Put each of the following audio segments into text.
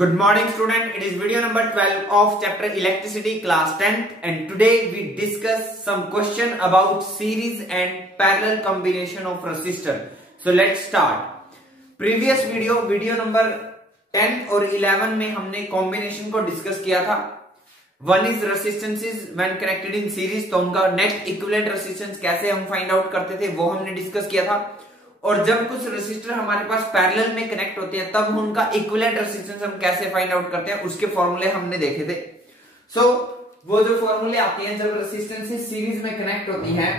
Good morning student, it is video number 12 of chapter electricity class 10th and today we discuss some question about series and parallel combination of resistor. So let's start. Previous video number 10 और 11 में हमने combination को discuss किया था. One is resistances when connected in series, तो उनका net equivalent resistance कैसे हम find out करते थे वो हमने discuss किया था. और जब कुछ रेसिस्टर हमारे पास पैरेलल में कनेक्ट होते हैं तब उनका इक्विवेलेंट रेसिस्टेंस हम कैसे फाइंड आउट करते हैं उसके फॉर्मूले हमने देखे थे. सो वो जो फॉर्मूले आते हैं जब रेसिस्टेंस सीरीज में कनेक्ट होती हैं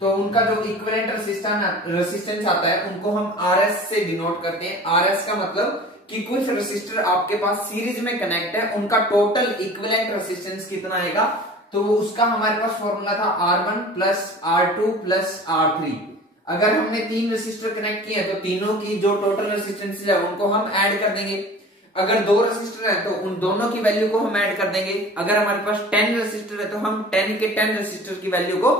तो उनका जो इक्विवेलेंट रेसिस्टेंस आता है उनको हम RS से डिनोट करते हैं. RS का मतलब कि कुछ रेसिस्टर आपके पास सीरीज में कनेक्ट है, उनका टोटल इक्विवेलेंट रेसिस्टेंस कितना आएगा, तो उसका हमारे पास फॉर्मूला था R1 plus R2 plus R3. अगर हमने तीन रेसिस्टर कनेक्ट किए तो तीनों की जो टोटल रेसिस्टेंस है उनको हम ऐड कर देंगे. अगर दो रेसिस्टर है तो उन दोनों की वैल्यू को हम ऐड कर देंगे. अगर हमारे पास 10 रेसिस्टर है तो हम 10 के 10 रेसिस्टर की वैल्यू को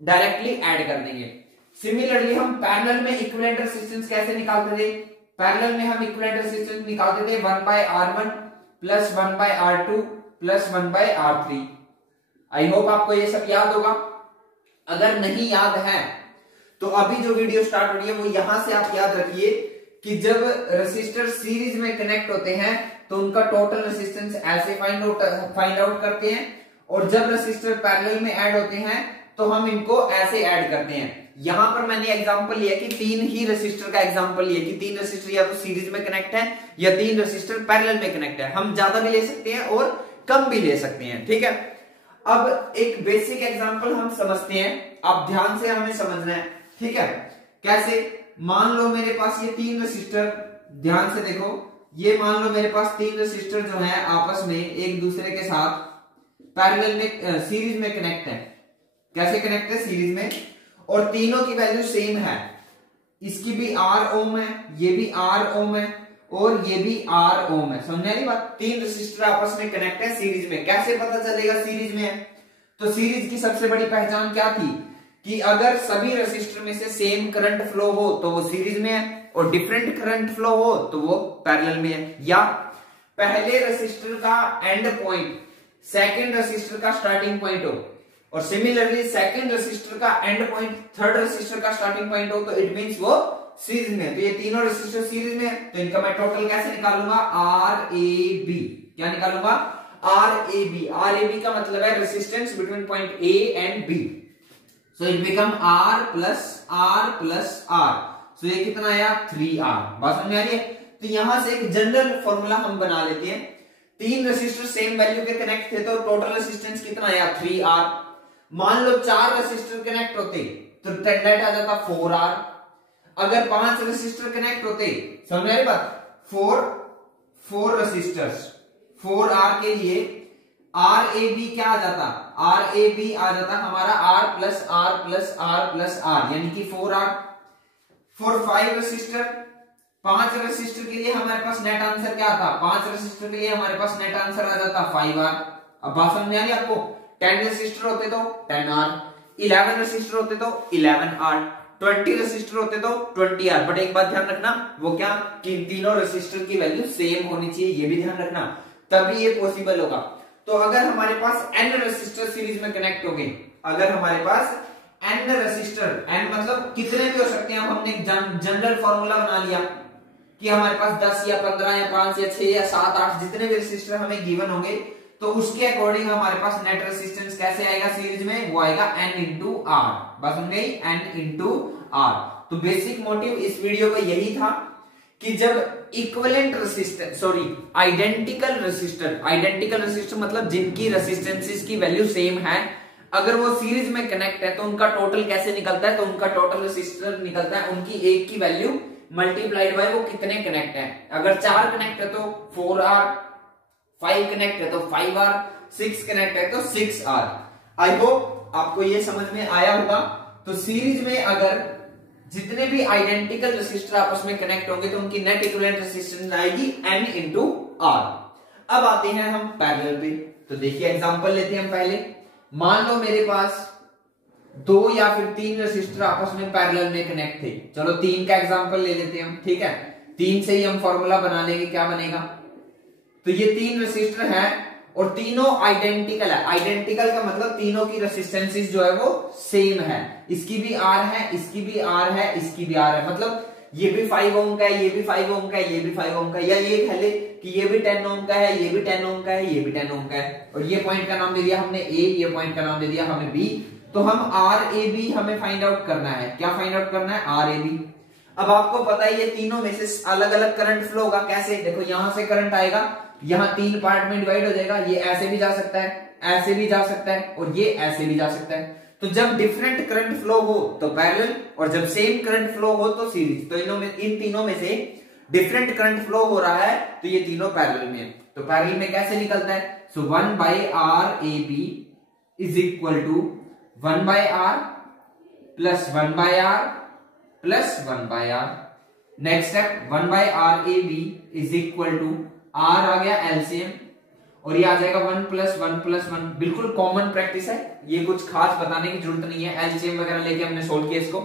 डायरेक्टली ऐड कर देंगे. सिमिलरली हम पैरेलल में इक्विवेलेंट रेसिस्टेंस कैसे निकालते थे? पैरेलल में हम इक्विवेलेंट रेसिस्टेंस निकालते थे 1/R1 plus 1/R2 plus 1/R3. I hope आपको ये सब याद होगा. अगर नहीं याद है तो अभी जो वीडियो स्टार्ट हो रही है वो यहां से आप याद रखिए कि जब रेसिस्टर सीरीज में कनेक्ट होते हैं तो उनका टोटल रेसिस्टेंस ऐसे फाइंड आउट करते हैं, और जब रेसिस्टर पैरेलल में ऐड होते हैं तो हम इनको ऐसे ऐड करते हैं. यहां पर मैंने एग्जांपल लिया कि तीन ही रेसिस्टर का एग्जांपल लिया कि तीन रेसिस्टर या तो सीरीज में कनेक्ट है या तीन रेसिस्टर पैरेलल में कनेक्ट है. हम ज्यादा भी ले सकते हैं और कम भी ले सकते हैं. ठीक है, अब एक बेसिक एग्जांपल हम समझते हैं. आप ध्यान से हमें समझना है. ठीक है, कैसे? मान लो मेरे पास ये तीन रेसिस्टर, ध्यान से देखो, ये मान लो मेरे पास तीन रेसिस्टर जो है आपस में एक दूसरे के साथ पैरेलल में सीरीज में कनेक्ट है. कैसे कनेक्ट है? सीरीज में, और तीनों की वैल्यू सेम है. इसकी भी R ओम है, ये भी R ओम है और ये भी R ओम है. समझ आई बात? तीन रेसिस्टर आपस में कनेक्ट है सीरीज में. कैसे पता चलेगा सीरीज में है? तो सीरीज की सबसे बड़ी पहचान क्या थी कि अगर सभी रेसिस्टर में से सेम करंट फ्लो हो तो वो सीरीज में है, और डिफरेंट करंट फ्लो हो तो वो पैरेलल में है. या पहले रेसिस्टर का एंड पॉइंट सेकंड रेसिस्टर का स्टार्टिंग पॉइंट हो, और सिमिलरली सेकंड रेसिस्टर का एंड पॉइंट थर्ड रेसिस्टर का स्टार्टिंग पॉइंट हो, तो इट मींस वो सीरीज में है. तो ये तीनों रेसिस्टर सीरीज में है, तो इनका मैं टोटल कैसे निकालूंगा? RAB. क्या निकालूंगा? RAB. RAB का मतलब है resistance between point A and B. So it become R plus R. So ये कितना आया? 3R. बात समझ में आ रही है? तो यहां से एक जनरल फॉर्मूला हम बना लेते हैं. तीन रेसिस्टर सेम वैल्यू के कनेक्ट थे तो टोटल रेसिस्टेंस कितना आया? 3R. मान लो चार रेसिस्टर कनेक्ट होते तो नेट आ जाता 4R. अगर पांच रेसिस्टर कनेक्ट होते, समझ में आ रही बात? फोर रेसिस्टर्स 4R के लिए RAB क्या आ जाता? RAB आ जाता हमारा R plus R plus R plus R, यानी कि 4R. फॉर 5 रेसिस्टर, 5 रेसिस्टर के लिए हमारे पास नेट आंसर क्या आता? 5 रेसिस्टर के लिए हमारे पास नेट आंसर आ जाता 5R. अब बात समझ में आ रही है आपको? 10 रेसिस्टर होते तो 10R, 11 रेसिस्टर होते तो 11R, 20 रेसिस्टर होते तो 20R. बट एक बात ध्यान रखना, वो क्या कि तीनों रेसिस्टर की वैल्यू सेम होनी चाहिए, ये भी ध्यान रखना, तभी ये पॉसिबल होगा. तो अगर हमारे पास n रेसिस्टर सीरीज में कनेक्ट हो गए, अगर हमारे पास n रेसिस्टर, n मतलब कितने भी हो सकते हैं, हमने एक जनरल फॉर्मूला बना लिया कि हमारे पास 10 या 15 या 5 या 6 या 7 8 जितने भी रेसिस्टर हमें गिवन होंगे, तो उसके अकॉर्डिंग हमारे पास नेट रेसिस्टेंस कैसे आएगा सीरीज में? वो आएगा n इंटू R. बस समझ गई? n into R. तो बेसिक मोटिव इस वीडियो का यही था कि जब इक्विवेलेंट रेसिस्टेंस, आइडेंटिकल रेसिस्टर मतलब जिनकी रेसिस्टेंसेस की वैल्यू सेम है, अगर वो सीरीज में कनेक्ट है तो उनका टोटल कैसे निकलता है? तो उनका टोटल रेसिस्टर निकलता है उनकी एक की वैल्यू मल्टीप्लाइड बाय वो कितने कनेक्ट है. अगर 4 कनेक्ट है तो 4R, 5 कनेक्ट है तो 5R, 6 कनेक्ट है तो 6R. आई होप आपको ये समझ में आया होगा. तो सीरीज में अगर जितने भी आइडेंटिकल रेसिस्टर आपस में कनेक्ट होंगे तो उनकी नेट इक्विवेलेंट रेसिस्टेंस आएगी n इंटू R. अब आते हैं हम पैरेलल पे. तो देखिए एग्जांपल लेते हैं हम पहले. मान लो मेरे पास 2 या फिर 3 रेसिस्टर आपस में पैरेलल में कनेक्ट थे. चलो 3 का एग्जांपल ले लेते हैं हम. ठीक है, 3 से ही हम फॉर्मूला बना लेंगे. क्या बनेगा? तो ये 3 रेसिस्टर है और तीनों आइडेंटिकल है। आइडेंटिकल का मतलब तीनों की रेसिस्टेंसेस जो है वो सेम है। इसकी भी R है, इसकी भी R है, इसकी भी R है, मतलब ये भी 5 ओम का है, ये भी 5 ओम का है, ये भी 5 ओम का है, या ये कह ले कि ये भी 10 ओम का है, ये भी 10 ओम का है, ये भी 10 ओम का है। और ये पॉइंट का नाम दे दिया हमने A, ये पॉइंट का नाम दे दिया हमें B। तो हम RAB हमें फाइंड आउट करना है। क्या फाइंड आउट करना है? RAB। अब आपको पता है ये तीनों में से अलग अलग करंट फ्लो होगा। कैसे? देखो यहां से करंट आएगा, यहाँ 3 पार्ट में डिवाइड हो जाएगा। ये ऐसे भी जा सकता है, ऐसे भी जा सकता है और ये ऐसे भी जा सकता है। तो जब डिफरेंट करंट फ्लो हो तो पैरेलल, और जब सेम करंट फ्लो हो तो सीरीज। तो इन तीनों में से डिफरेंट करंट फ्लो हो रहा है तो ये तीनों पैरेलल में है। तो पैरेलल में कैसे निकलता है? So 1/RAB is equal to 1/R plus 1/R plus 1/R। Next step 1/RAB is equal to R आ गया एलसीएम और ये आ जाएगा 1 प्लस 1 प्लस 1। बिल्कुल कॉमन प्रैक्टिस है, ये कुछ खास बताने की जरूरत नहीं है। एलसीएम वगैरह लेके हमने सोल्व किया इसको।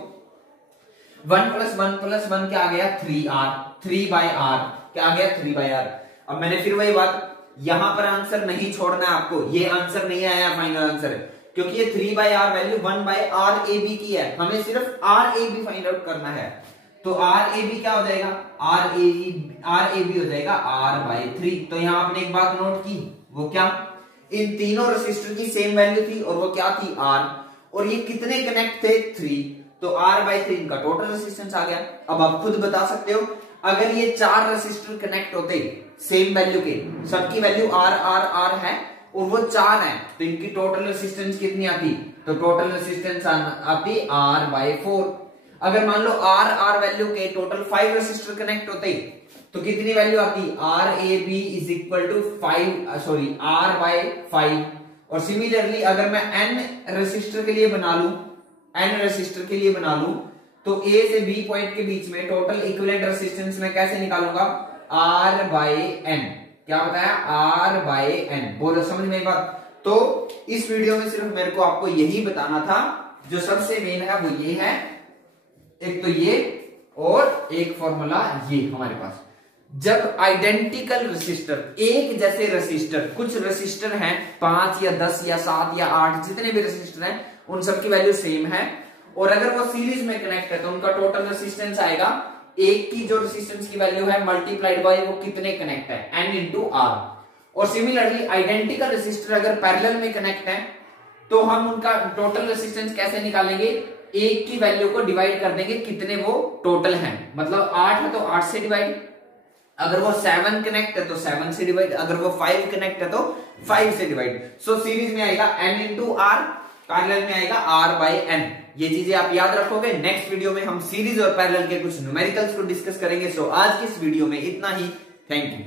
1 प्लस 1 प्लस 1 क्या आ गया? 3R। 3/R क्या आ गया? 3/R। अब मैंने फिर वही बात, यहां पर आंसर नहीं छोड़ना है आपको, ये आंसर नहीं आया फाइनल आंसर, क्योंकि ये 3/R वैल्यू 1/RAB की है। हमें सिर्फ RAB फाइंड आउट करना है। तो RAB क्या हो जाएगा? RAB हो जाएगा R/3। तो यहां आपने एक बात नोट की, वो क्या? इन तीनों रेसिस्टर की सेम वैल्यू थी और वो क्या थी? R। और ये कितने कनेक्ट थे? 3। तो R/3 इनका टोटल रेसिस्टेंस आ गया। अब आप खुद बता सकते हो, अगर ये 4 रेसिस्टर कनेक्ट होते सेम वैल्यू के, सबकी वैल्यू R है और वो 4 है, तो इनकी टोटल रेसिस्टेंस कितनी आती? तो टोटल रेसिस्टेंस आती R/4। अगर मान लो R वैल्यू के टोटल 5 रेसिस्टर कनेक्ट होते तो कितनी वैल्यू आती? RAB is equal to R/5। और सिमिलरली अगर मैं N रेसिस्टर के लिए बना लूं तो A से B पॉइंट के बीच में टोटल इक्विवेलेंट रेसिस्टेंस मैं कैसे निकालूंगा? R/N। क्या बताया? R/N। बोलो समझ में बात? तो इस वीडियो में सिर्फ मेरे को आपको यही बताना था, जो सबसे मेन है वो ये है, एक तो ये और एक फॉर्मूला ये हमारे पास। जब आइडेंटिकल रेसिस्टर, एक जैसे रेसिस्टर, कुछ रेसिस्टर हैं 5 या 10 या 7 या 8, जितने भी रेसिस्टर हैं उन सबकी वैल्यू सेम है, और अगर वो सीरीज में कनेक्ट है तो उनका टोटल रेसिस्टेंस आएगा एक की जो रेसिस्टेंस की वैल्यू है मल्टीप्लाइड बाय वो कितने कनेक्ट है, N into R। और सिमिलरली आइडेंटिकल रेसिस्टर अगर पैरेलल में कनेक्ट है तो हम उनका टोटल रेसिस्टेंस कैसे निकालेंगे? एक की वैल्यू को डिवाइड कर देंगे कितने वो टोटल हैं, मतलब 8 है तो 8 से डिवाइड, अगर वो 7 कनेक्ट है तो 7 से डिवाइड, अगर वो 5 कनेक्ट है तो 5 से डिवाइड। सो सीरीज में आएगा N into R, पैरेलल में आएगा R/N। ये चीजें आप याद रखोगे। नेक्स्ट वीडियो में हम सीरीज और पैरेलल के कुछ न्यूमेरिकल्स को डिस्कस करेंगे। सो आज की इस वीडियो में इतना ही। Thank you.